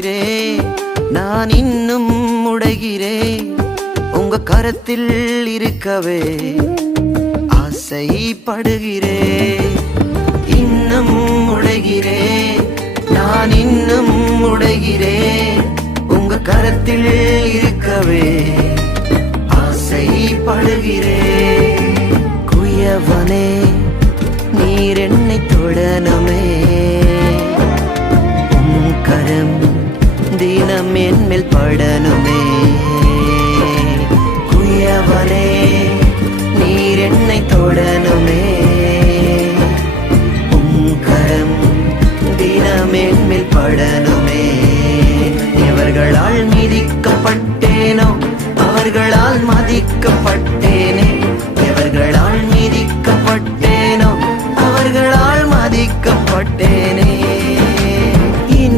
படுகிறேன், நான் இன்னும் உடைகிறேன். உங்க கரத்தில் இருக்கவே ஆசைப்படுகிறேன். இன்னும் உடைகிறேன், நான் இன்னும் உடைகிறேன். உங்க கரத்தில் இருக்கவே ஆசைப்படுகிறேன். குயவனே நீர் என்னை தொடனுமே, உம் கரம் தினம் என் மேல் படனுமே. குயவனே நீர் என்னை தொடனுமே, உம் கரம் தினம் என் மேல் படனுமே. எவர்களால் மிதிக்கப்பட்டேனோ அவர்களால் மதிக்கப்பட்டேனே. எவர்களால் மிதிக்கப்பட்டேனோ அவர்களால் மதிக்கப்பட்டேனே.